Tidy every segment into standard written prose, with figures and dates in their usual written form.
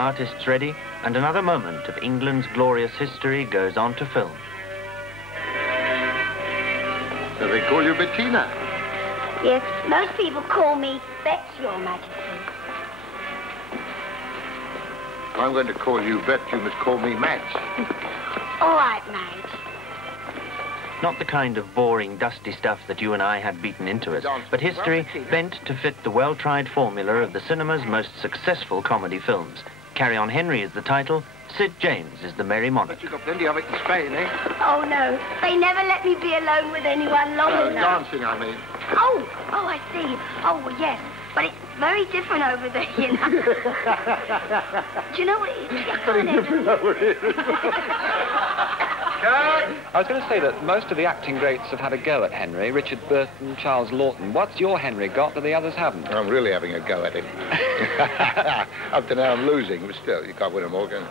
artists ready, and another moment of England's glorious history goes on to film. So they call you Bettina? Yes, most people call me Bet, Your Majesty. If I'm going to call you Bet, you must call me Madge. All right, Madge. Not the kind of boring, dusty stuff that you and I had beaten into us, but history bent to fit the well-tried formula of the cinema's most successful comedy films. Carry On Henry is the title, Sid James is the Merry Monarch. But you've got plenty of it in Spain, eh? Oh, no. They never let me be alone with anyone long enough. Dancing, I mean. Oh, I see. Oh, well, yes. But it's very different over there, you know. Do you know what it is? Very different over here. I was going to say that most of the acting greats have had a go at Henry. Richard Burton, Charles Laughton. What's your Henry got that the others haven't? I'm really having a go at him. Up to now I'm losing, but still, you can't win them all, can you?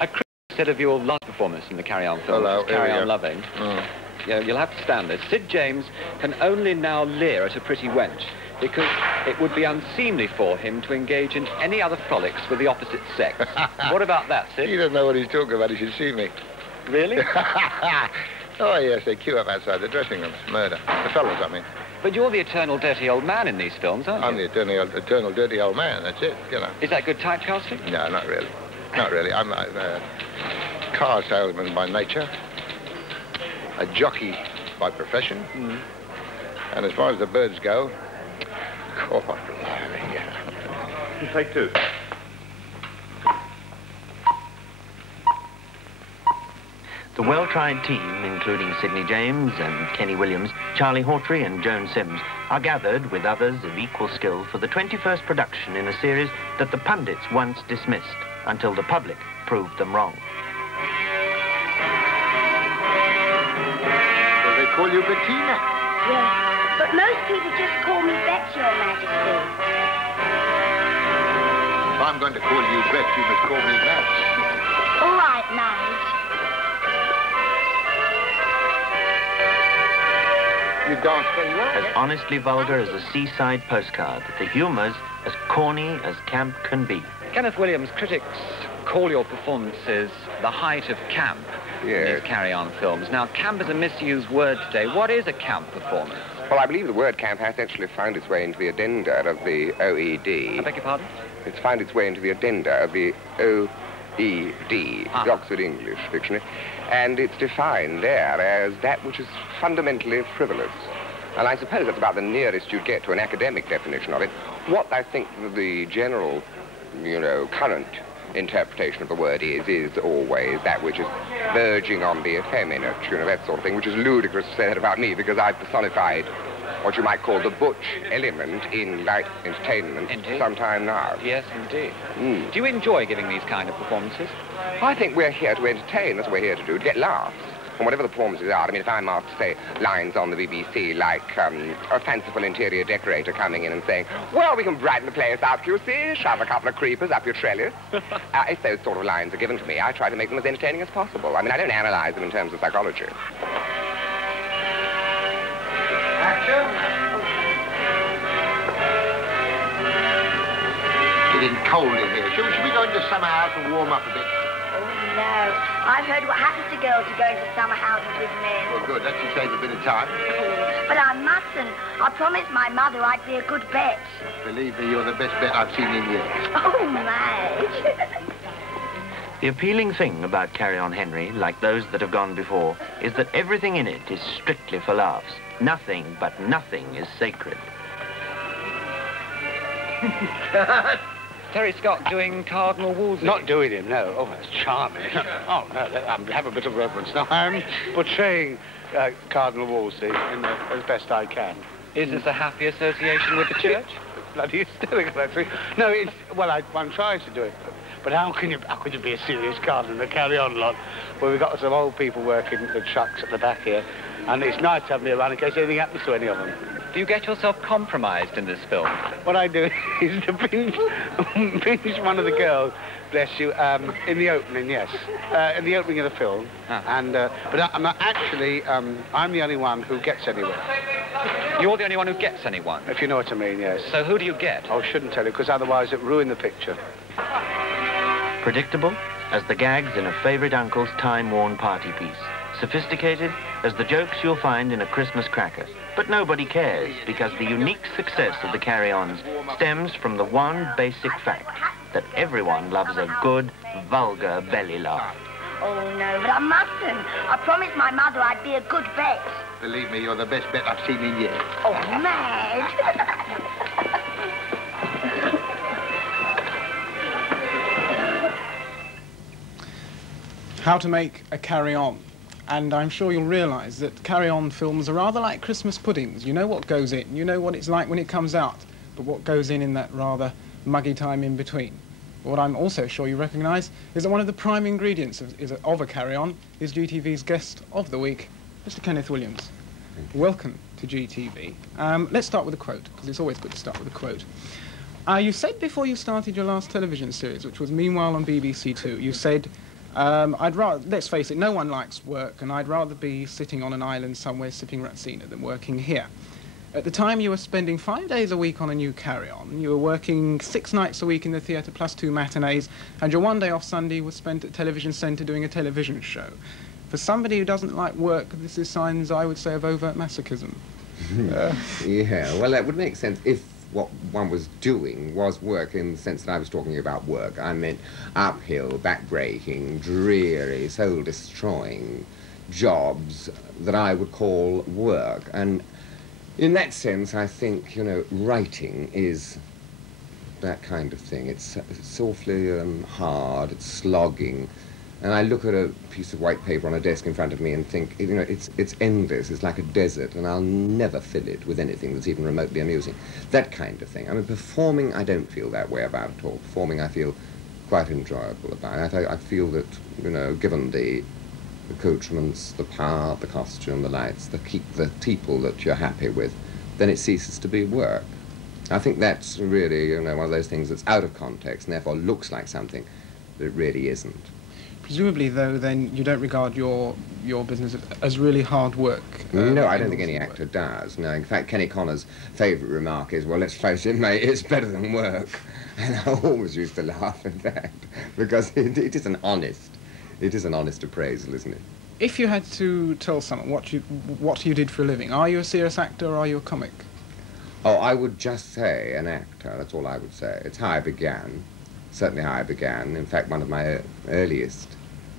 A critic said of your last performance in the Carry On film, Hello, Carry On Loving, you'll have to stand this. Sid James can only now leer at a pretty wench because it would be unseemly for him to engage in any other frolics with the opposite sex. What about that, Sid? He doesn't know what he's talking about. He should see me. Really? Oh, yes, they queue up outside the dressing rooms. Murder. The fellows, I mean. But you're the eternal dirty old man in these films, aren't you? I'm the eternal dirty old man, that's it, you know. Is that good typecasting? No, not really. Not really. I'm a car salesman by nature, a jockey by profession, and as far as the birds go, God, blimey, yeah. Take two. The well-tried team, including Sidney James and Kenny Williams, Charlie Hawtrey and Joan Sims, are gathered with others of equal skill for the 21st production in a series that the pundits once dismissed, until the public proved them wrong. So they call you Bettina? Yes, but most people just call me Bet, Your Majesty. If I'm going to call you Bet, you must call me Madge. All right, Madge. You dance very well. As honestly vulgar as a seaside postcard, the humour's as corny as camp can be. Kenneth Williams, critics call your performances the height of camp in these Carry On films. Now, camp is a misused word today. What is a camp performance? Well, I believe the word camp has actually found its way into the addenda of the OED. I beg your pardon? It's found its way into the addenda of the OED, the Oxford English Dictionary, and it's defined there as that which is fundamentally frivolous. And I suppose that's about the nearest you'd get to an academic definition of it. What I think the general, current interpretation of the word is always that which is verging on the effeminate, that sort of thing, which is ludicrous to say that about me because I've personified what you might call the butch element in light entertainment for some time now. Yes, indeed. Do you enjoy giving these kind of performances? I think we're here to entertain. That's what we're here to do, to get laughs. And whatever the performances are, I mean, if I'm asked to say lines on the BBC like a fanciful interior decorator coming in and saying, well, we can brighten the place up, you see, shove a couple of creepers up your trellis. If those sort of lines are given to me, I try to make them as entertaining as possible. I mean, I don't analyze them in terms of psychology. Action. Getting cold in here. Should we go into the summer house and warm up a bit? Oh, no. I've heard what happens to girls who go into summer houses with men. Well, good. That should save a bit of time. But I mustn't. I promised my mother I'd be a good bet. Believe me, you're the best bet I've seen in years. Oh, Madge. The appealing thing about Carry On Henry, like those that have gone before, is that everything in it is strictly for laughs. Nothing but nothing is sacred. Terry Scott doing Cardinal Wolsey? Not doing him, no. Oh, that's charming. Oh, no, have a bit of reverence. No, I'm portraying Cardinal Wolsey as best I can. Is this a happy association with the church? Bloody hysterical, actually. No, one tries to do it. But how could you be a serious cardinal and Carry On lot? Well, we've got some old people working the trucks at the back here, and it's nice to have me around in case anything happens to any of them. Do you get yourself compromised in this film? What I do is to pinch one of the girls, bless you, in the opening, yes. In the opening of the film. And but I'm not actually, I'm the only one who gets anywhere. You're the only one who gets anyone? If you know what I mean, yes. So who do you get? I shouldn't tell you, because otherwise it ruined the picture. Predictable as the gags in a favourite uncle's time-worn party piece. Sophisticated as the jokes you'll find in a Christmas cracker. But nobody cares, because the unique success of the Carry-Ons stems from the one basic fact, that everyone loves a good, vulgar belly laugh. Oh, no, but I mustn't. I promised my mother I'd be a good bet. Believe me, you're the best bet I've seen in years. Oh, mad. How to make a carry-on. And I'm sure you'll realise that carry-on films are rather like Christmas puddings. You know what goes in, you know what it's like when it comes out, but what goes in that rather muggy time in between. What I'm also sure you recognise is that one of the prime ingredients of a carry-on is GTV's guest of the week, Mr. Kenneth Williams. Welcome to GTV. Let's start with a quote, because it's always good to start with a quote. You said before you started your last television series, which was Meanwhile on BBC Two, you said, I'd rather, let's face it, no one likes work, and I'd rather be sitting on an island somewhere sipping Ratsina than working here. At the time, you were spending 5 days a week on a new carry-on. You were working 6 nights a week in the theatre plus 2 matinees, and your one day off Sunday was spent at Television Centre doing a television show. For somebody who doesn't like work, this is signs, I would say, of overt masochism. Yeah, well, that would make sense if what one was doing was work in the sense that I was talking about work. I meant uphill, back-breaking, dreary, soul-destroying jobs that I would call work. And in that sense, I think, you know, writing is that kind of thing. It's awfully hard, it's slogging. And I look at a piece of white paper on a desk in front of me and think, you know, it's endless, it's like a desert, and I'll never fill it with anything that's even remotely amusing. That kind of thing. I mean, performing, I don't feel that way about at all. Performing, I feel quite enjoyable about it. I feel that, you know, given the accoutrements, the power, the costume, the lights, the people that you're happy with, then it ceases to be work. I think that's really, you know, one of those things that's out of context and therefore looks like something that it really isn't. Presumably, though, then you don't regard your business as really hard work. No, I don't think any actor does. No, in fact, Kenny Connor's favourite remark is, well, let's face it, mate, it's better than work. And I always used to laugh at that, because it is an honest appraisal, isn't it? If you had to tell someone what you did for a living, are you a serious actor or are you a comic? Oh, I would just say an actor, that's all I would say. It's how I began, certainly how I began. In fact, one of my earliest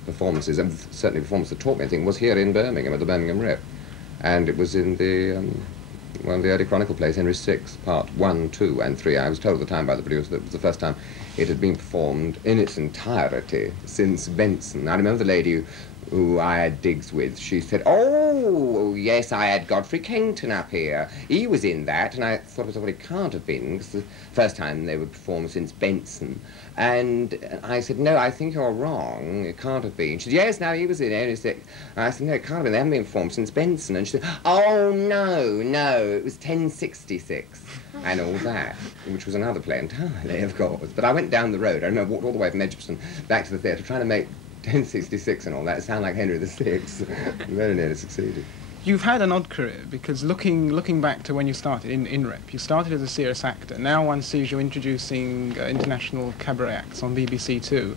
performances, and certainly the performance that taught me, I think, was here in Birmingham, at the Birmingham Rep. And it was in the, one of the early Chronicle plays, Henry VI, part 1, 2, and 3. I was told at the time by the producer that it was the first time it had been performed in its entirety since Benson. I remember the lady who I had digs with, she said, oh, yes, I had Godfrey Kenton up here. He was in that, and I thought, well, it can't have been, because the first time they were performed since Benson. And I said, no, I think you're wrong, it can't have been. She said, yes, no, he was in it. I said, no, it can't have been, they haven't been performed since Benson. And she said, oh, no, it was 1066. And all that, which was another play entirely, of course. But I went down the road, I remember, walked all the way from Edgbaston back to the theatre, trying to make 1066 and all that sound like Henry VI. Very nearly succeeded. You've had an odd career, because looking back to when you started in Rep, you started as a serious actor. Now one sees you introducing international cabaret acts on BBC Two.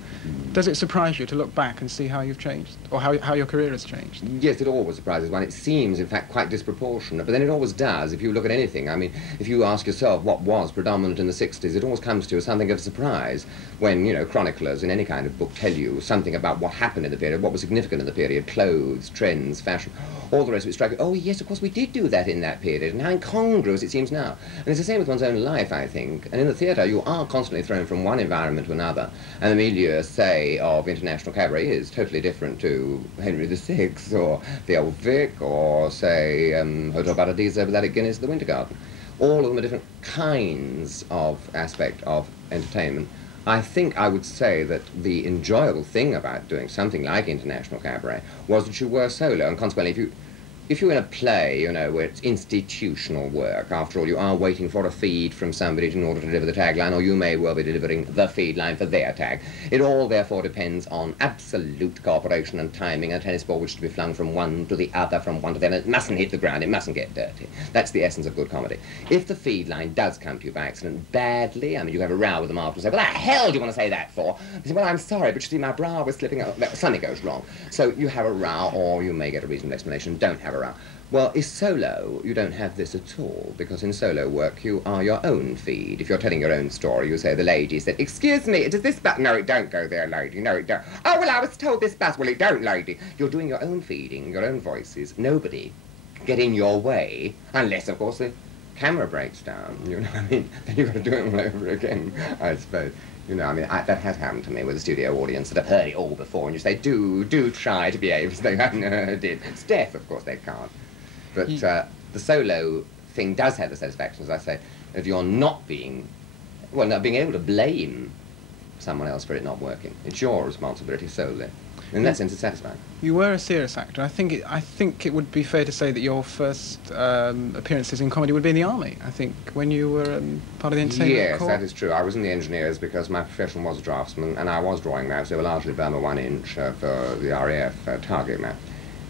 Does it surprise you to look back and see how you've changed, or how your career has changed? Yes, it always surprises one. It seems, in fact, quite disproportionate, but then it always does if you look at anything. I mean, if you ask yourself what was predominant in the 60s, it always comes to you as something of a surprise when, you know, chroniclers in any kind of book tell you something about what happened in the period, what was significant in the period, clothes, trends, fashion, all the rest of it. Strike, oh yes, of course we did do that in that period, and how incongruous it seems now. And it's the same with one's own life, I think. And in the theatre, you are constantly thrown from one environment to another, and the milieu, say, of international cabaret is totally different to Henry VI, or the Old Vic, or, say, Hotel Paradiso with Alec Guinness at the Winter Garden. All of them are different kinds of aspect of entertainment. I think I would say that the enjoyable thing about doing something like international cabaret was that you were solo, and consequently, if you if you're in a play, you know, where it's institutional work, after all, you are waiting for a feed from somebody in order to deliver the tagline, or you may well be delivering the feed line for their tag. It all, therefore, depends on absolute cooperation and timing, a tennis ball which is to be flung from one to the other, from one to the other. It mustn't hit the ground, it mustn't get dirty. That's the essence of good comedy. If the feed line does come to you by accident badly, I mean, you have a row with them after and say, well, the hell do you want to say that for? You say, well, I'm sorry, but you see, my bra was slipping out. Something goes wrong. So you have a row, or you may get a reasonable explanation, don't have a row. Well, in solo, you don't have this at all, because in solo work, you are your own feed. If you're telling your own story, you say, the lady said, excuse me, does this bus... No, it don't go there, lady. No, it don't. Oh, well, I was told this bus... Well, it don't, lady. You're doing your own feeding, your own voices. Nobody can get in your way, unless, of course, the camera breaks down. You know what I mean? Then you've got to do it all over again, I suppose. You know, I mean, that has happened to me with a studio audience that have heard it all before, and you say, do try to behave as they did. It's death, of course, they can't. But the solo thing does have the satisfaction, as I say, of you're not being, well, not being able to blame someone else for it not working. It's your responsibility solely. In that sense, it's satisfying. You were a serious actor. I think it would be fair to say that your first appearances in comedy would be in the army. I think when you were part of the entertainment corps. Yes, that is true. I was in the engineers because my profession was a draftsman, and I was drawing maps. They were largely Burma 1 inch for the RAF target map.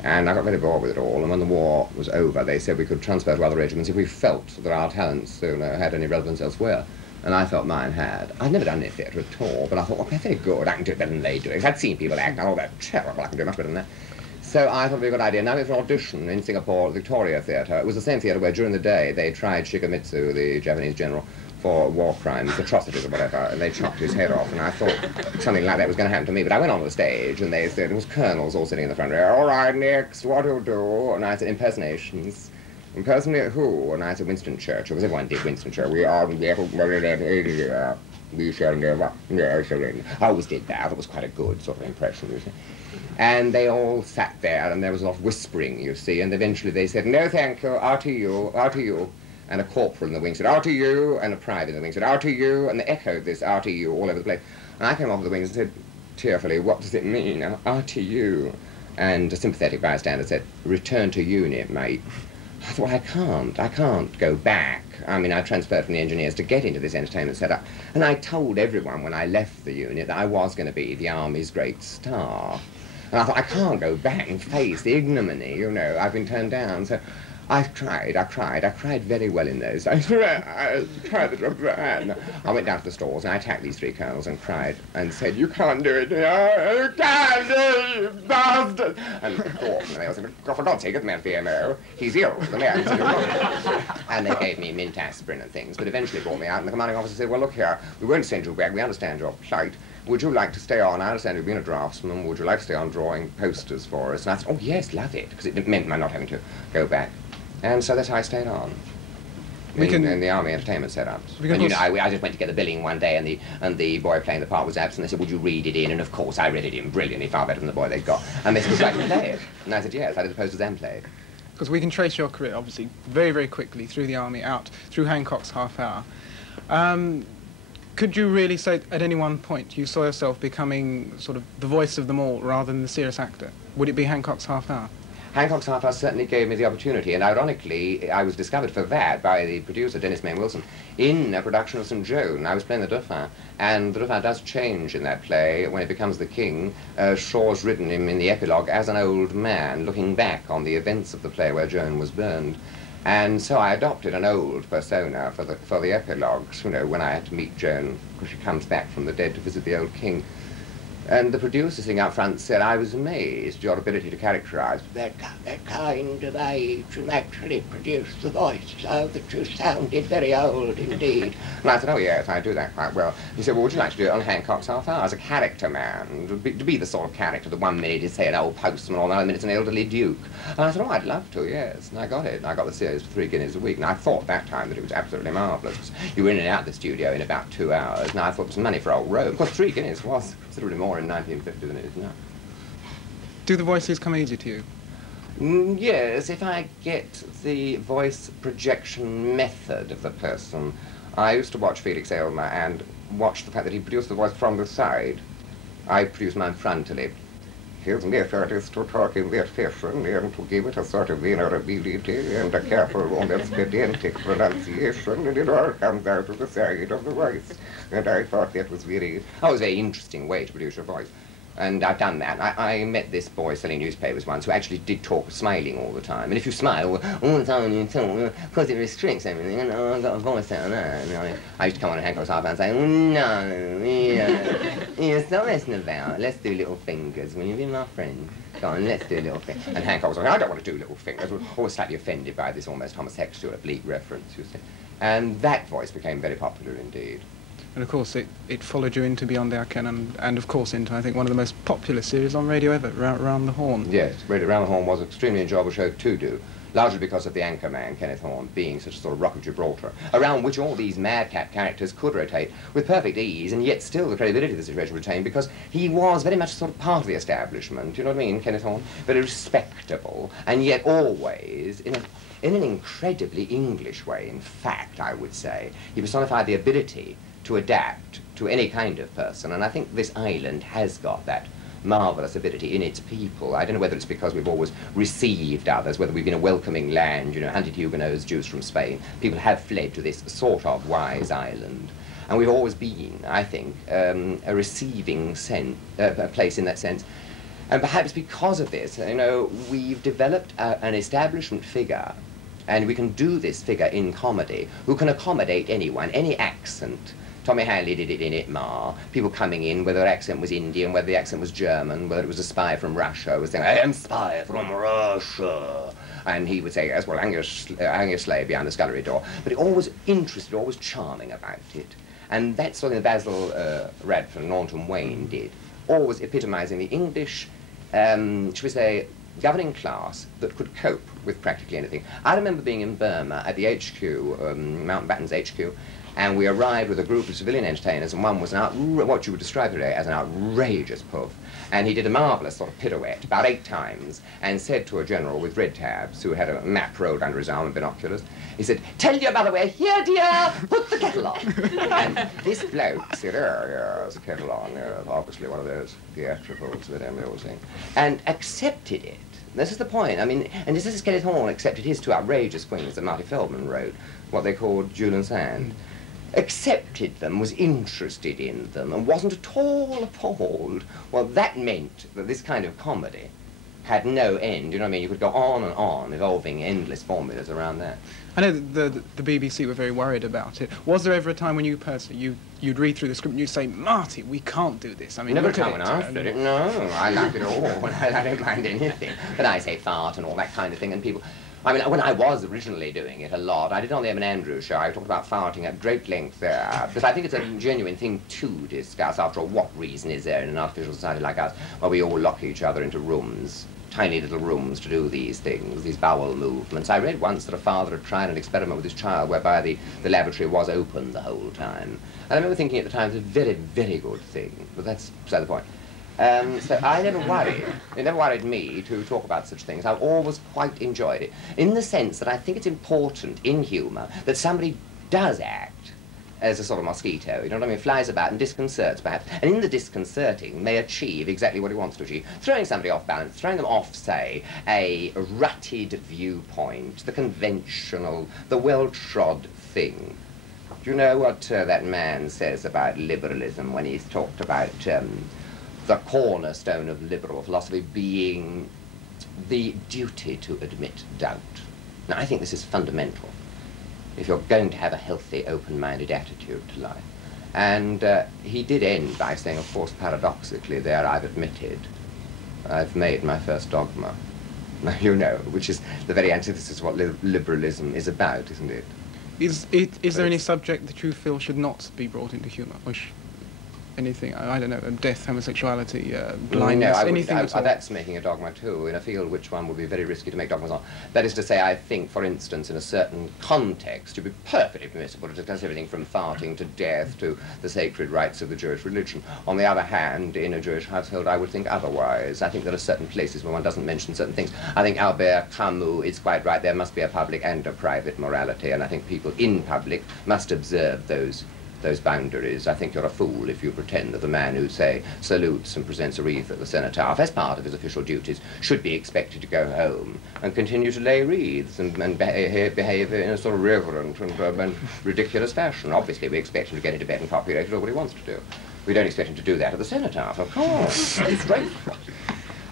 And I got very bored with it all, and when the war was over, they said we could transfer to other regiments if we felt that our talents had any relevance elsewhere. And I felt mine had. I'd never done any theatre at all, but I thought, well, they're very good, I can do it better than they do. Because I'd seen people act, and I thought, they're terrible, I can do it much better than that. So I thought it would be a good idea. Now we went for an audition in Singapore, Victoria Theatre. It was the same theatre where during the day they tried Shigemitsu, the Japanese general, for war crimes, atrocities or whatever, and they chopped his head off, and I thought something like that was going to happen to me. But I went on the stage, and they said, it was colonels all sitting in the front row, all right, next, what do you do? And I said, impersonations. Impersonate who? And I said, Winston Churchill, because everyone did Winston Churchill. We are, we shall never, I always did that. It was quite a good sort of impression, you see. And they all sat there, and there was a lot of whispering, you see, and eventually they said, no, thank you, RTU, RTU. And a corporal in the wing said, RTU, and a private in the wing said, RTU, and they echoed this RTU all over the place. And I came off the wings and said, tearfully, what does it mean, RTU? And a sympathetic bystander said, return to unit, mate. I thought, I can't go back. I mean, I transferred from the engineers to get into this entertainment setup. And I told everyone when I left the unit that I was going to be the Army's great star. And I thought, I can't go back and face the ignominy, you know, I've been turned down. So I cried very well in those. I cried the drop bad. I went down to the stalls and I attacked these three colonels and cried and said, you can't do it, you can't do it, you bastard! And of course, they all said, for God's sake, get the man VMO, he's ill, the man. And they gave me mint aspirin and things, but eventually brought me out and the commanding officer said, well, look here, we won't send you back, we understand your plight. Would you like to stay on? I understand you've been a draftsman. Would you like to stay on drawing posters for us? And I said, oh, yes, love it, because it meant my not having to go back. And so that's how I stayed on in the Army entertainment setups. And you know, I just went to get the billing one day, and the boy playing the part was absent. They said, would you read it in? And of course, I read it in brilliantly, far better than the boy they'd got. And they said, would you like to play it? And I said, yes, I did the posters and played. Because we can trace your career, obviously, very, very quickly through the Army, out through Hancock's Half Hour. Could you really say at any one point you saw yourself becoming sort of the voice of them all rather than the serious actor? Would it be Hancock's Half Hour? Hancock's Half Hour certainly gave me the opportunity, and ironically, I was discovered for that by the producer, Dennis Mayne Wilson, in a production of St. Joan. I was playing the Dauphin, and the Dauphin does change in that play. When he becomes the king, Shaw's written him in the epilogue as an old man, looking back on the events of the play where Joan was burned. And so I adopted an old persona for the epilogues, you know, when I had to meet Joan, because she comes back from the dead to visit the old king. And the producer sitting up front said, I was amazed at your ability to characterize that kind of age and actually produce the voice so that you sounded very old indeed. And I said, oh yes, I do that quite well. He said, well, would you like to do it on Hancock's Half Hour as a character man, to be the sort of character that 1 minute is, say, an old postman, or another minute an elderly duke? And I said, oh, I'd love to, yes. And I got it. And I got the series for 3 guineas a week. And I thought that time that it was absolutely marvellous. You were in and out of the studio in about 2 hours, and I thought it was money for old Rome. Of course, 3 guineas was considerably more in 1950 than it is now. Do the voices come easy to you? Yes, if I get the voice projection method of the person. I used to watch Felix Aylmer and watch the fact that he produced the voice from the side. I produced mine frontally. his method is to talk in that fashion and to give it a sort of vulnerability and a careful and pedantic pronunciation, and it all comes out of the side of the voice. And I thought that was very interesting way to produce your voice. And I've done that. I met this boy selling newspapers once who actually did talk smiling all the time. And if you smile all the time, you talk, of course it restricts everything. And I've got a voice down there. And I used to come on Hancock's half and say, oh, no, yeah, stop messing about. Let's do little fingers. Will you be my friend? Go on, let's do little fingers. And Hancock was like, I don't want to do little fingers. I was always slightly offended by this almost homosexual oblique reference, you see. And that voice became very popular indeed. And of course, it followed you into Beyond Our Ken and of course into, I think, one of the most popular series on radio ever, Round the Horn. Yes, Round the Horn was an extremely enjoyable show to do, largely because of the anchor man, Kenneth Horne, being such a sort of Rock of Gibraltar, around which all these madcap characters could rotate with perfect ease, and yet still the credibility of the situation retained, because he was very much sort of part of the establishment, you know what I mean, Kenneth Horne? Very respectable, and yet always in an incredibly English way, in fact, I would say. He personified the ability to adapt to any kind of person, and I think this island has got that marvellous ability in its people. I don't know whether it's because we've always received others, whether we've been a welcoming land, you know, hunted Huguenots, Jews from Spain. People have fled to this sort of wise island. And we've always been, I think, a receiving place in that sense. And perhaps because of this, you know, we've developed an establishment figure, and we can do this figure in comedy, who can accommodate anyone, any accent. Tommy Hanley did it in It Ma. People coming in, whether their accent was Indian, whether the accent was German, whether it was a spy from Russia, was saying, I am spy from Russia. And he would say, yes, well, hang your slave behind the scullery door. But it always interested, always charming about it. And that's something that Basil Radford and Naunton Wayne did, always epitomising the English, should we say, governing class that could cope with practically anything. I remember being in Burma at the HQ, Mountbatten's HQ, and we arrived with a group of civilian entertainers, and one was what you would describe today as an outrageous puff. And he did a marvellous sort of pirouette about 8 times, and said to a general with red tabs, who had a map rolled under his arm and binoculars, he said, tell your mother we're here, dear, put the kettle on. And this bloke said, oh, yes, the kettle on, obviously one of those theatricals that amusing, and accepted it. This is the point. I mean, and this is Kenneth Horne accepted his 2 outrageous queens that Marty Feldman wrote, what they called Jewel and Sand. Accepted them, was interested in them, and wasn't at all appalled. Well, that meant that this kind of comedy had no end, you know what I mean? You could go on and on, evolving endless formulas around that. I know that the BBC were very worried about it. Was there ever a time when you personally, you'd read through the script and you'd say, Marty, we can't do this? I mean, never a time when I did it. No, I like it all. I don't mind anything. But I say fart and all that kind of thing, and people... I mean, when I was originally doing it a lot, I did it on the Evan Andrews show. I talked about farting at great length there, because I think it's a genuine thing to discuss. After all, what reason is there in an artificial society like us where we all lock each other into rooms, tiny little rooms, to do these things, these bowel movements? I read once that a father had tried an experiment with his child whereby the lavatory was open the whole time. And I remember thinking at the time, it's a very, very good thing, but that's beside the point. So I never worried. It never worried me to talk about such things. I always quite enjoyed it, in the sense that I think it's important in humour that somebody does act as a sort of mosquito, you know what I mean, flies about and disconcerts perhaps, and in the disconcerting may achieve exactly what he wants to achieve, throwing somebody off balance, throwing them off, say, a rutted viewpoint, the conventional, the well-trod thing. Do you know what that man says about liberalism when he's talked about the cornerstone of liberal philosophy being the duty to admit doubt? Now, I think this is fundamental if you're going to have a healthy, open-minded attitude to life. And he did end by saying, of course, paradoxically, there I've admitted I've made my first dogma. Now, you know, which is the very antithesis of what liberalism is about, isn't it? Is there any subject that you feel should not be brought into humour? Or anything, I don't know, death, homosexuality, blindness, anything at all? That's making a dogma too, in a field which one would be very risky to make dogmas on. That is to say, I think, for instance, in a certain context, it would be perfectly permissible to discuss everything from farting to death to the sacred rites of the Jewish religion. On the other hand, in a Jewish household, I would think otherwise. I think there are certain places where one doesn't mention certain things. I think Albert Camus is quite right. There must be a public and a private morality, and I think people in public must observe those those boundaries. I think you're a fool if you pretend that the man who, say, salutes and presents a wreath at the cenotaph as part of his official duties should be expected to go home and continue to lay wreaths and behave in a sort of reverent and ridiculous fashion. Obviously, we expect him to get into bed and copulate all what he wants to do. We don't expect him to do that at the cenotaph, of course. It's great.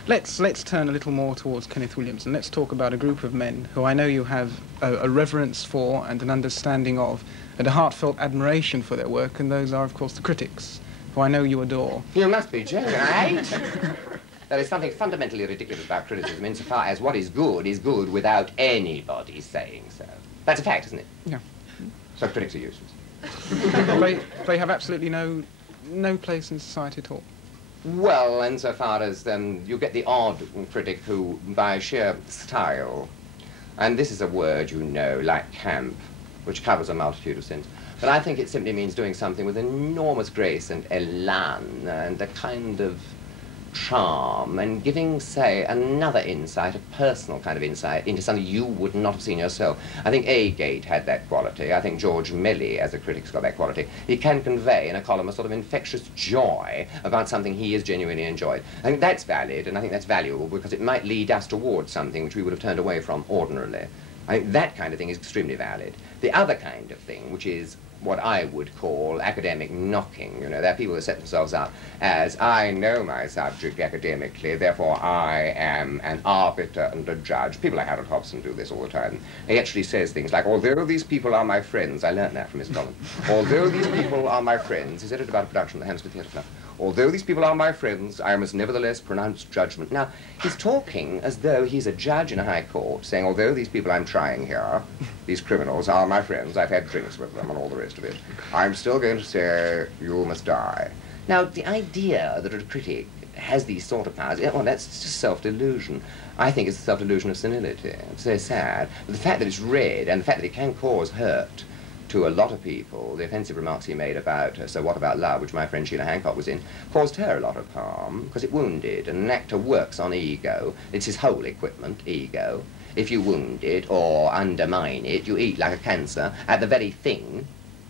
Let's turn a little more towards Kenneth Williams, and let's talk about a group of men who I know you have a reverence for and an understanding of, and a heartfelt admiration for their work, and those are, of course, the critics, who I know you adore. You must be joking. I hate. There is something fundamentally ridiculous about criticism insofar as what is good without anybody saying so. That's a fact, isn't it? Yeah. So critics are useless. They have absolutely no place in society at all. Well, insofar as you get the odd critic who, by sheer style, and this is a word you know, like camp, which covers a multitude of sins, but I think it simply means doing something with enormous grace and elan and a kind of charm and giving, say, another insight, a personal kind of insight into something you would not have seen yourself. I think Agate had that quality. I think George Melly, as a critic's got that quality. He can convey in a column a sort of infectious joy about something he has genuinely enjoyed. I think that's valid, and I think that's valuable because it might lead us towards something which we would have turned away from ordinarily. I think that kind of thing is extremely valid. The other kind of thing, which is what I would call academic knocking. You know, there are people that set themselves up as, I know my subject academically, therefore I am an arbiter and a judge. People like Harold Hobson do this all the time. He actually says things like, although these people are my friends, I learned that from his column, although these people are my friends, he said it about a production of the Hammersmith Theatre Club, although these people are my friends, I must nevertheless pronounce judgment. Now, he's talking as though he's a judge in a high court, saying, although these people I'm trying here, these criminals, are my friends, I've had drinks with them and all the rest of it, I'm still going to say, you must die. Now, the idea that a critic has these sort of powers, well, that's just self-delusion. I think it's the self-delusion of senility. It's so sad. But the fact that it's read and the fact that it can cause hurt to a lot of people, the offensive remarks he made about So What About Love, which my friend Sheila Hancock was in, caused her a lot of harm because it wounded. And an actor works on ego. It's his whole equipment, ego. If you wound it or undermine it, you eat like a cancer at the very thing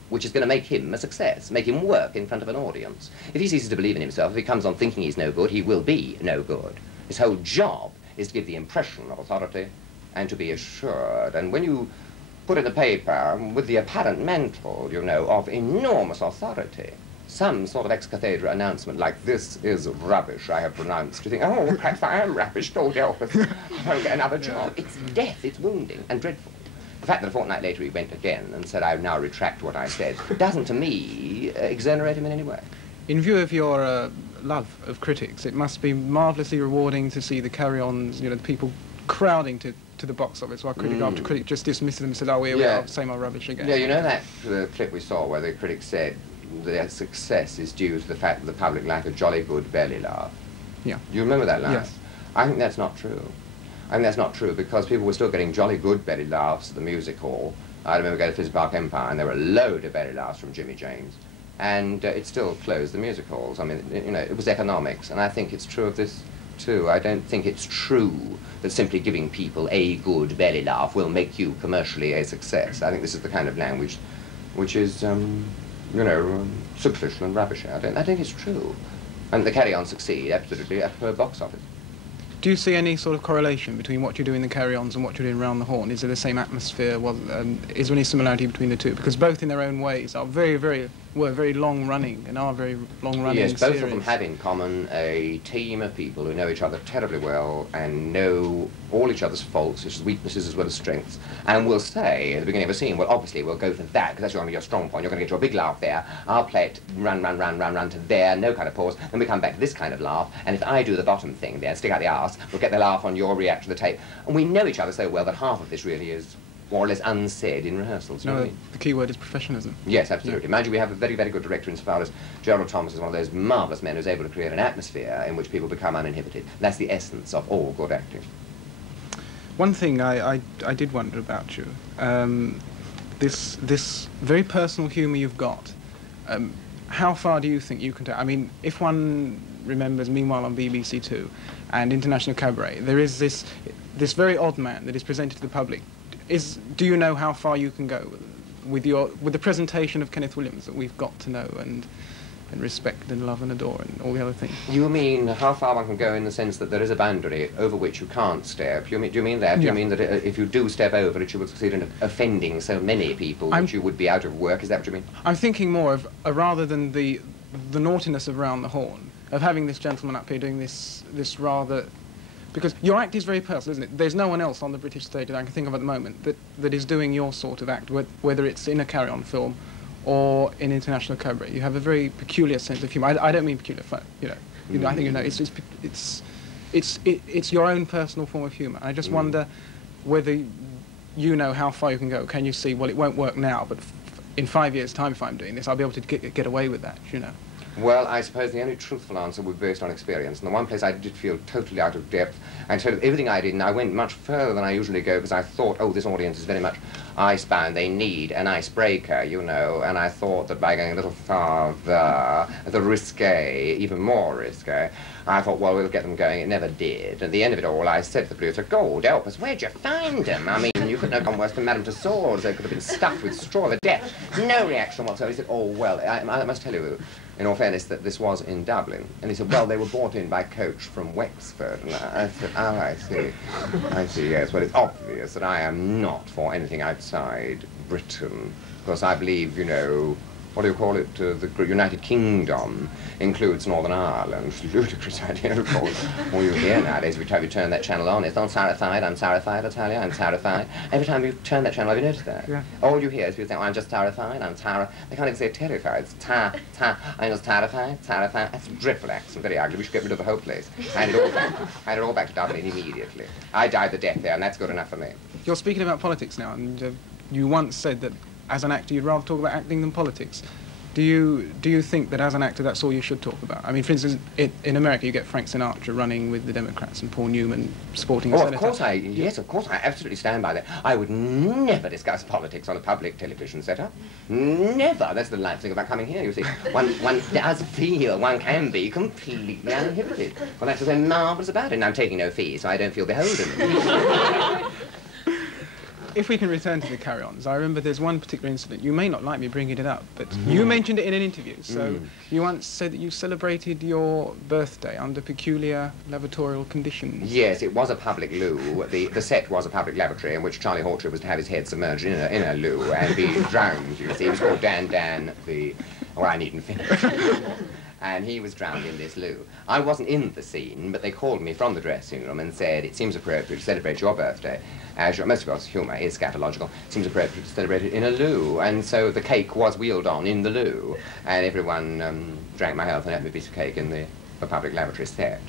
which is going to make him a success, make him work in front of an audience. If he ceases to believe in himself, if he comes on thinking he's no good, he will be no good. His whole job is to give the impression of authority and to be assured. And when you put in the paper with the apparent mantle, you know, of enormous authority, some sort of ex cathedra announcement like, this is rubbish, I have pronounced, you think, oh, perhaps I am rubbish, told Elvis, I won't get another job. It's death, it's wounding and dreadful. The fact that a fortnight later he went again and said, I now retract what I said, doesn't, to me, exonerate him in any way. In view of your love of critics, it must be marvellously rewarding to see the carry-ons, you know, the people crowding to the box office while critic after critic just dismisses them and said, oh, here we are, same old rubbish again. Yeah, you know that the clip we saw where the critic said their success is due to the fact that the public like a jolly good belly laugh? Yeah. Do you remember that line? Yes. I think that's not true. I think that's not true because people were still getting jolly good belly laughs at the music hall. I remember going to Finsbury Park Empire and there were a load of belly laughs from Jimmy James. And it still closed the music halls. I mean, you know, it was economics. And I think it's true of this too. I don't think it's true that simply giving people a good belly laugh will make you commercially a success. I think this is the kind of language which is, you know, superficial and rubbish. I think it's true. And the carry-ons succeed absolutely at per box office. Do you see any sort of correlation between what you do in the carry-ons and what you're doing round the horn? Is there the same atmosphere? Is there any similarity between the two? Because both in their own ways are were very long-running and are very long-running Yes, both series. of them have in common a team of people who know each other terribly well and know all each other's faults, its weaknesses as well as strengths, and will say at the beginning of a scene, well, obviously we'll go for that, because that's going to be your strong point. You're going to get your big laugh there. I'll play it run to there, no kind of pause. Then we come back to this kind of laugh, and if I do the bottom thing there, stick out the arse, we'll get the laugh on your reaction to the tape. And we know each other so well that half of this really is more or less unsaid in rehearsals. No, the key word is professionalism. Yes, absolutely. Mind you, we have a very, very good director insofar as Gerald Thomas is one of those marvellous men who's able to create an atmosphere in which people become uninhibited. That's the essence of all good acting. One thing I did wonder about you, this very personal humour you've got, how far do you think you can take? I mean, if one remembers Meanwhile on BBC Two and International Cabaret, there is this very odd man that is presented to the public. Do you know how far you can go? with the presentation of Kenneth Williams that we've got to know and respect and love and adore and all the other things. You mean how far one can go in the sense that there is a boundary over which you can't step? Do you mean that? Do you mean that if you do step over it, you will succeed in offending so many people that you would be out of work? Is that what you mean? I'm thinking more of, rather than the naughtiness of Round the Horn, of having this gentleman up here doing this rather... Because your act is very personal, isn't it? There's no one else on the British stage that I can think of at the moment that is doing your sort of act, whether it's in a Carry-On film or in international cabaret. You have a very peculiar sense of humour. I don't mean peculiar, you know, I think you know it's your own personal form of humour. I just wonder whether you know how far you can go. Can you see, well, it won't work now, but in 5 years' time, if I'm doing this, I'll be able to get away with that, you know? Well, I suppose the only truthful answer would be based on experience. And the one place I did feel totally out of depth, and so everything I did, and I went much further than I usually go, because I thought, oh, this audience is very much icebound. They need an icebreaker, you know. And I thought that by going a little farther, the risque, even more risque, I thought, well, we'll get them going. It never did. At the end of it all, I said to the producer, God help us, where'd you find them? I mean, you couldn't have gone worse than Madame Tussauds. They could have been stuffed with straw to death. No reaction whatsoever. He said, oh, well, I must tell you, in all fairness, that this was in Dublin. And he said, well, they were brought in by coach from Wexford. And I said, oh, I see. I see, yes. Well, it's obvious that I am not for anything outside Britain. Because I believe, you know, what do you call it, the United Kingdom includes Northern Ireland. Ludicrous idea, of course. All you hear nowadays, every time you turn that channel on, it's on Sarafide, I'm Sarafide, I tell you, I'm Sarafide. Every time you turn that channel, have you noticed that? Yeah. All you hear is people saying, oh, I'm just Sarafide, I'm Tara. They can't even say terrified, it's I'm just Sarafide. That's a dreadful accent, very ugly. We should get rid of the whole place. Hand it all back to Dublin immediately. I died the death there, and that's good enough for me. You're speaking about politics now, and you once said that as an actor, you'd rather talk about acting than politics. Do you think that as an actor, that's all you should talk about? I mean, for instance, in America, you get Frank Sinatra running with the Democrats and Paul Newman supporting a senator. Of course yes, of course, I absolutely stand by that. I would never discuss politics on a public television setup. Never. That's the nice thing about coming here, you see. One does feel one can be completely uninhibited. Well, that's what's so marvellous about it. And I'm taking no fee, so I don't feel beholden. If we can return to the Carry-Ons, I remember there's one particular incident. You may not like me bringing it up, but you mentioned it in an interview. So you once said that you celebrated your birthday under peculiar lavatorial conditions. Yes, it was a public loo. The set was a public lavatory in which Charlie Hawtrey was to have his head submerged in a loo and be drowned, you see. It was called Dan, oh, I needn't finish. And he was drowned in this loo. I wasn't in the scene, but they called me from the dressing room and said, it seems appropriate to celebrate your birthday, as most of us humour is scatological, it seems appropriate to celebrate it in a loo. And so the cake was wheeled on in the loo, and everyone drank my health and had a piece of cake in the public lavatory set,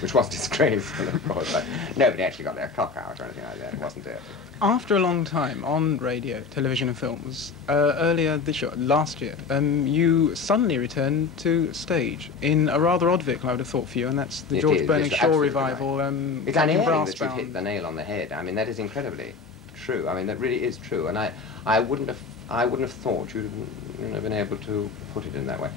which was disgraceful, of course, but nobody actually got their cock out or anything like that. It wasn't dirty. After a long time on radio, television and films, earlier this year, last year, you suddenly returned to stage in a rather odd vehicle, I would have thought, for you, and that's the George Bernard Shaw revival. Right. It's unerring that you've hit the nail on the head. I mean, that is incredibly true. I mean, that really is true, and I wouldn't have thought you'd have been able to put it in that way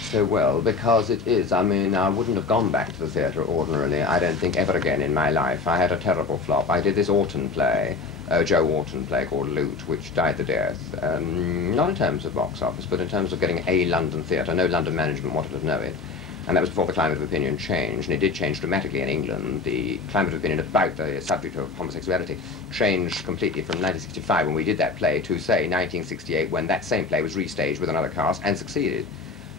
so well, because it is. I mean, I wouldn't have gone back to the theatre ordinarily, I don't think, ever again in my life. I had a terrible flop. I did this Orton play, Joe Orton play called Loot, which died the death, not in terms of box office, but in terms of getting a London theatre. No London management wanted to know it. And that was before the climate of opinion changed, and it did change dramatically in England. The climate of opinion about the subject of homosexuality changed completely from 1965, when we did that play, to, say, 1968, when that same play was restaged with another cast and succeeded.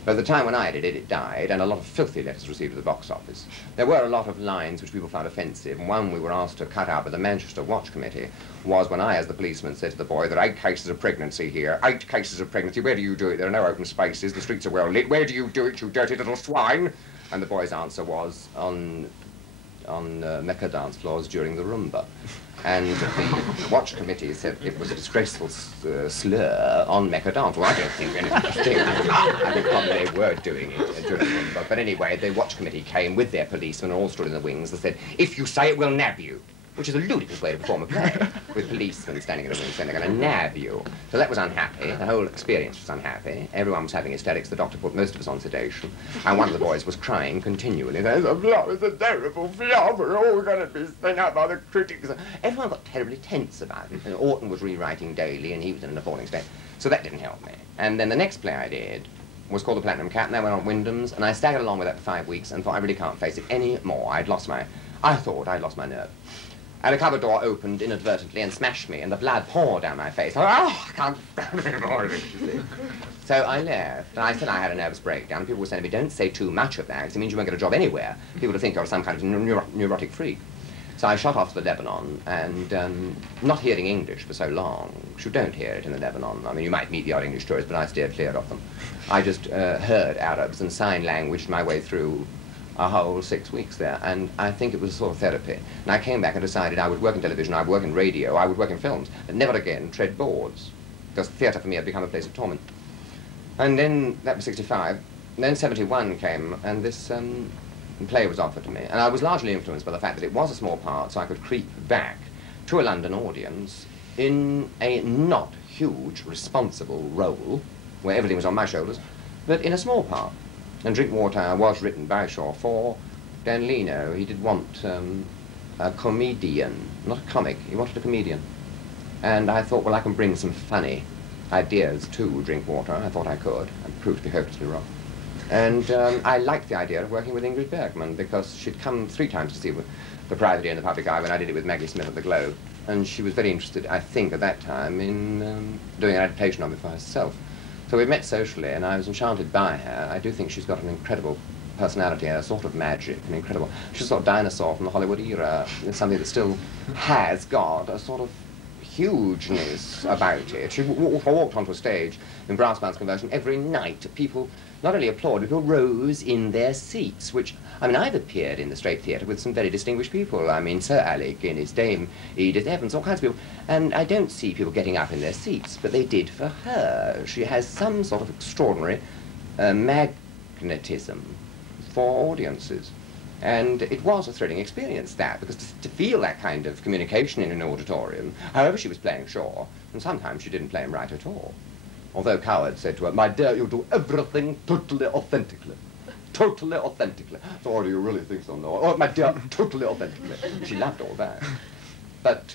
But at the time when I did it, it died, and a lot of filthy letters received at the box office. There were a lot of lines which people found offensive, and one we were asked to cut out by the Manchester Watch Committee was when I, as the policeman, said to the boy, there are 8 cases of pregnancy here, 8 cases of pregnancy, where do you do it? There are no open spaces, the streets are well lit, where do you do it, you dirty little swine? And the boy's answer was, on Mecca dance floors during the Roomba. And the Watch Committee said it was a disgraceful slur on Mecca dance. Well, I don't think any such thing. I think probably they were doing it during the Roomba. But anyway, the Watch Committee came with their policemen and all stood in the wings and said, if you say it, we'll nab you. which is a ludicrous way to perform a play, with policemen standing in the wing saying they're going to nab you. So that was unhappy. The whole experience was unhappy. Everyone was having hysterics. The doctor put most of us on sedation. And one of the boys was crying continually. There's a flop, it's a terrible flop, we're all going to be sent out by the critics. Everyone got terribly tense about it. And Orton was rewriting daily, and he was in an appalling state. So that didn't help me. And then the next play I did was called The Platinum Cat, and that went on Wyndham's, and I staggered along with that for 5 weeks and thought, I really can't face it any more. I thought I'd lost my nerve. And a cupboard door opened inadvertently and smashed me, and the blood poured down my face. Oh, I can't stand it anymore. So I left, and I said I had a nervous breakdown. People were saying to me, don't say too much of that, because it means you won't get a job anywhere. People will think you're some kind of neurotic freak. So I shot off to the Lebanon, and not hearing English for so long, you don't hear it in the Lebanon. I mean, you might meet the odd English tourists, but I steered clear of them. I just heard Arabs and sign language my way through a whole 6 weeks there, and I think it was a sort of therapy. And I came back and decided I would work in television, I would work in radio, I would work in films, but never again tread boards, because theatre for me had become a place of torment. And then, that was 65, and then 71 came, and this play was offered to me, and I was largely influenced by the fact that it was a small part, so I could creep back to a London audience in a not huge, responsible role, where everything was on my shoulders, but in a small part. And Drinkwater was written by Shaw for Dan Leno. He did want a comedian, not a comic. He wanted a comedian. And I thought, well, I can bring some funny ideas to Drinkwater. I thought I could. I proved to be hopelessly wrong. And I liked the idea of working with Ingrid Bergman, because she'd come 3 times to see The Private Ear and The Public Eye when I did it with Maggie Smith at the Globe. And she was very interested, I think, at that time in doing an adaptation of it for herself. So we met socially, and I was enchanted by her. I do think she's got an incredible personality, a sort of magic, an incredible... She's a sort of dinosaur from the Hollywood era. It's something that still has got a sort of hugeness about it. She walked onto a stage in Brassman's Conversion every night. People not only applauded, people rose in their seats, which... I mean, I've appeared in the Straight Theatre with some very distinguished people. I mean, Sir Alec Guinness, Dame Edith Evans, all kinds of people. And I don't see people getting up in their seats, but they did for her. She has some sort of extraordinary magnetism for audiences. And it was a thrilling experience, that, because to feel that kind of communication in an auditorium, however she was playing Shaw, and sometimes she didn't play him right at all. Although Coward said to her, my dear, you do everything totally authentically. Totally authentically. So, oh, do you really think so? No. Oh, my dear, totally authentically. She loved all that. But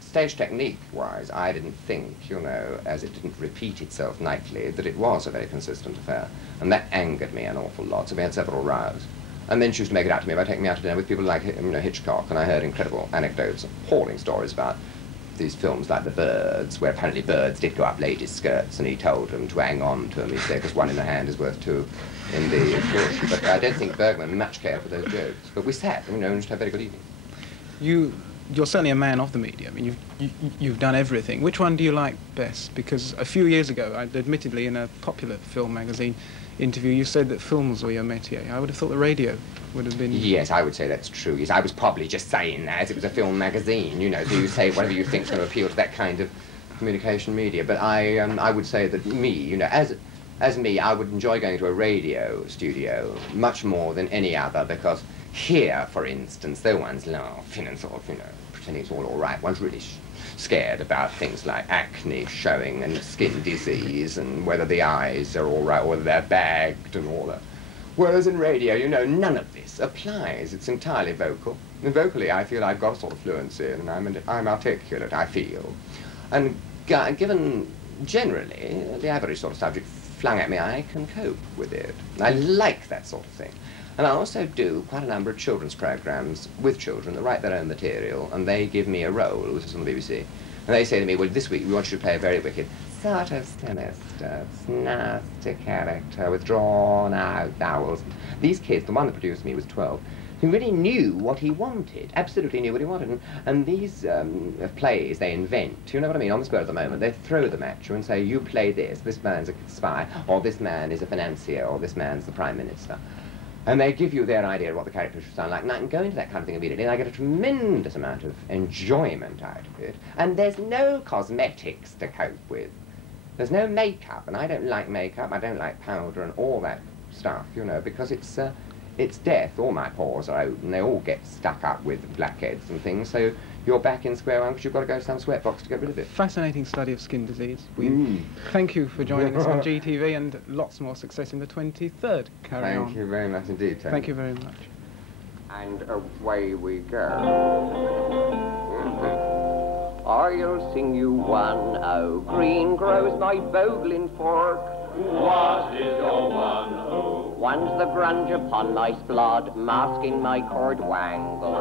stage technique-wise, I didn't think, you know, as it didn't repeat itself nightly, that it was a very consistent affair. And that angered me an awful lot, so we had several rows. And then she used to make it out to me by taking me out to dinner with people like, you know, Hitchcock, and I heard incredible anecdotes, appalling stories about these films like The Birds, where apparently birds did go up ladies' skirts, and he told them to hang on to them, he said, because 1 in the hand is worth 2 in the bush. But I don't think Bergman much cared for those jokes. But we sat, you know, and just had a very good evening. You're certainly a man of the media. I mean, you've done everything. Which one do you like best? Because a few years ago, admittedly in a popular film magazine interview, you said that films were your métier. I would have thought the radio would have been... Yes, I would say that's true. Yes, I was probably just saying that as it was a film magazine, you know, so you say whatever you think is going to appeal to that kind of communication media. But I would say that me, you know, as me, I would enjoy going to a radio studio much more than any other, because here, for instance, though one's laughing and sort of, you know, pretending it's all right, one's really scared about things like acne showing and skin disease and whether the eyes are all right or whether they're bagged and all that. Whereas in radio, you know, none of this applies. It's entirely vocal. And vocally, I feel I've got a sort of fluency, and I'm articulate, I feel. And given generally the average sort of subject flung at me, I can cope with it. I like that sort of thing. And I also do quite a number of children's programs with children that write their own material, and they give me a role, this is on the BBC, and they say to me, well, this week we want you to play a very wicked, sort of sinister, nasty character with drawn-out vowels. These kids, the one that produced me was 12, he really knew what he wanted, absolutely knew what he wanted. And these plays they invent, you know what I mean, on the spur of the moment, they throw them at you and say, you play this man's a spy, or this man is a financier, or this man's the Prime Minister. And they give you their idea of what the character should sound like, and I can go into that kind of thing immediately, and I get a tremendous amount of enjoyment out of it. And there's no cosmetics to cope with. There's no makeup, and I don't like makeup, I don't like powder and all that stuff, you know, because it's it's death. All my pores are open. They all get stuck up with blackheads and things. So you're back in square one because you've got to go to some sweatbox to get rid of it. Fascinating study of skin disease. We thank you for joining us on GTV, and lots more success in the 23rd. Carry on. Thank you very much indeed, Tony. Thank you very much. And away we go. I'll sing you one, oh, green grows my bogling fork. What is your one, oh? One's the grunge upon my splod, masking my cord wangle.